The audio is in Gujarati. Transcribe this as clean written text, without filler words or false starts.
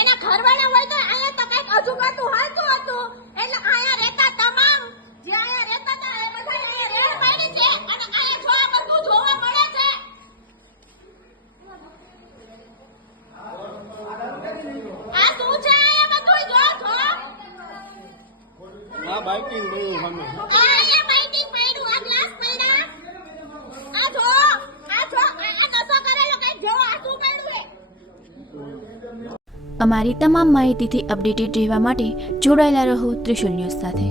એના ઘરવાળા હોય તો અહીંયા તો કઈક અજુબાતું હાલતું હતું એટલે અહીંયા રહેતા તમામ જે અહીંયા રહેતા હતા એ બધા અહીંયા રેડ પાડી છે અને અહીંયા જો આ બધું જોવા મળે છે. આ શું છે અહીંયા બધું જો આ બાઇકિંગ મળ્યું સામે અહીંયા બાઇકિંગ પડ્યું આ ગ્લાસ પડ્યા આ જો આ નશો કરેલો કઈ જો આ શું પડ્યું છે. અમારી તમામ માહિતીથી અપડેટેડ રહેવા માટે જોડાયેલા રહો ત્રિશુલ ન્યૂઝ સાથે.